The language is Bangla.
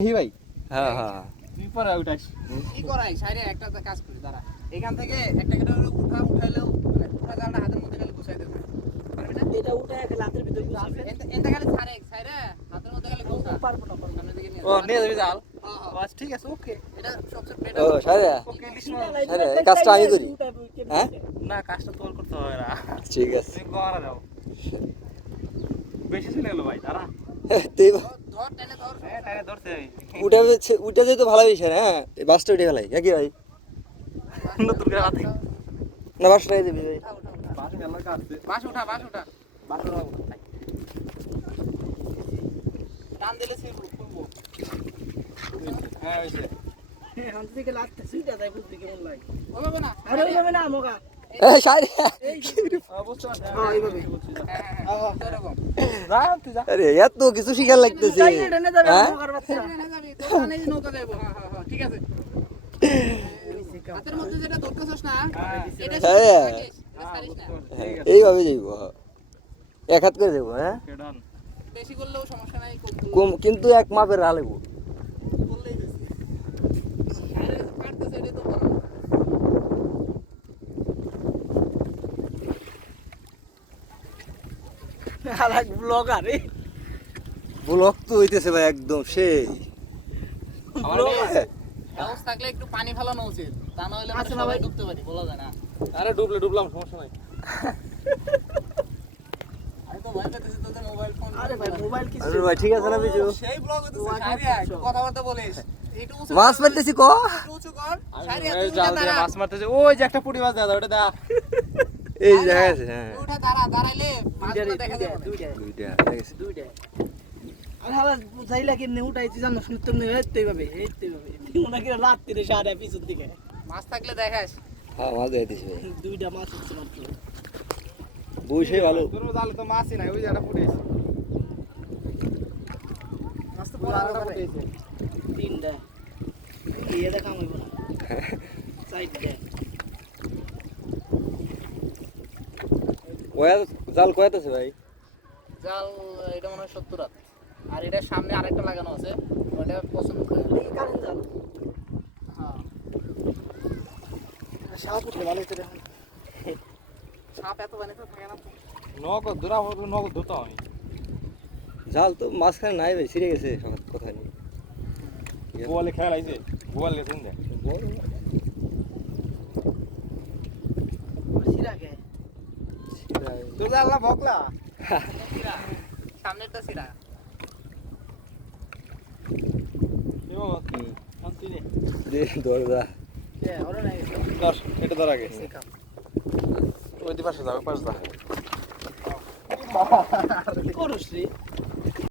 হি ভাই হ্যাঁ হ্যাঁ তুই পরে উঠাস কি করাই সাইরে একটা কাজ করি দাঁড়া এখান থেকে একটা কেটে উঠাইলেও উঠা জালটা হাতের মধ্যে গেলে গুছাই দেবে পারবি না এটা উঠায় গেলে হাতের ভিতর গুছাবে এটা গেলে ছাড়ে সাইরে হাতের মধ্যে গেলে গুছা পারবো না সামনে দিকে নিয়ে ও নিয়ে যাবি জাল হ্যাঁ বাস ঠিক আছে ওকে এটা সবচেয়ে ও বেটার সারা ওকে আরে, এই কাজটা আমি করি। হ্যাঁ? না কাজটা তোর করতে হবে না ঠিক আছে তুই করা দাও বেশি চলে গেল ভাই তারা তুই ধর টেনে ধর হ্যাঁ টাইনে ধরতে উঠে যেতে ভালো হয়েছে হ্যাঁ এই বাসটা উঠে ফেলাই কি ভাই নতুন করে রাতে না বাসটা দিবি ভাই উঠা উঠা উঠা বাস গেল কাটতে বাস উঠা বাস টান দিলে খুলবো হ্যাঁ হইছে এখন থেকে লাগতে সুইটা যায় বুঝবি কেমন লাগে হবে না আরে ওইভাবে না মোগা এই সাইরে বুঝতে পারছি হ্যাঁ, এইভাবে। হ্যাঁ এরকম যা তুই যা আরে এত কিছু শিখার লাগতেছে টাইনে টাইনে যাবে হ্যাঁ? মোগার বাচ্চা টেনে যাবি তো মানে নৌকা দেবো হ্যাঁ ঠিক আছে হাতের মধ্যে যেটা ধরতেছস না এটা হ্যাঁ। থাকিস, এটা ছাড়িস না ঠিক আছে এইভাবে যাইব এক হাত করে দেবো হ্যাঁ কেডান বেশি করলেও সমস্যা নাই কম কিন্তু এক মাপের আলেবো করলেই বেশি আরে কাটতেছে এটাই তো বড় আলাক ব্লগার রে ব্লক তো হইতেছে ভাই একদম সেই হাউস থাকলে একটু পানি ফেলানো উচিত তা না হলে আছে আমরা না সবাই ভাই? ডুবতে পারি বলা যায় না আরে ডুবলাম সমস্যা নাই আমি তো ভয় পেতেছি তোদের মোবাইল ফোন আরে ভাই মোবাইল কি আরে ভাই ঠিক আছে না বিজু সেই ব্লগ হতেছে ওয়াকে সারিয়া করছো। একটু কথাবার্তা বলিস একটু উঁচু মাছ কর, মারতেছি ক একটু উঁচু কর সারিয়া এই তুই জাল উঠে দিয়ে দাঁড়া মাছ মারতেছে ওই যে একটা পুঁটি মাছ দেখা ওটা দেখা এই দেখা গেছে হ্যাঁ তুই উঠে দাঁড়াইলে মাছগুলো দেখা যাবে না। দুইটা দুইটা দেখা গেছে দুইটা আর হালা বুঝাইলা কেমনে উঠাইছি জানো শুনতে তুমি এইভাবে মনে করে লাত্তি রে সারা পিছন দিকে মাছ থাকলে দেখাস হ্যাঁ মাছ দিতেছি ভাই দুইটা মাছ হচ্ছে মাত্র বসে ভালো তোর জালে তো মাছই নাই ওই যে একটা পুঁটি আছে মাছ তো বড় বড় একটা বড় পুঁটি আছে তিনটা দিয়ে দেখা হইব না চারটা কয়া জাল কয়াতেছে ভাই জাল এটা মনে হয় 70 হাত আর এটার সামনে আরেকটা লাগানো আছে ওটা পছন্দ করে এই কারেন্ট জাল হ্যাঁ সাপ উঠলে ভালো হতো এখন সাপ এত বানিয়ে তো থাকে না তো। নগদ ধরা হলো নগদ ধরতে হয় জাল তো মাঝখানে নাই ভাই ছিঁড়ে গেছে কথা নেই গোয়ালে খেয়াল আইছে গোয়াল গেছেন দে সিরাকে তোর জাল না ভকলা সিরা সামনেরটা সিরা এও শান্তি নে দরজা ওরা নাই ধর এটা ধর আগে সেকা ওই দি পাশে যাও পাশে যা কি করছ রে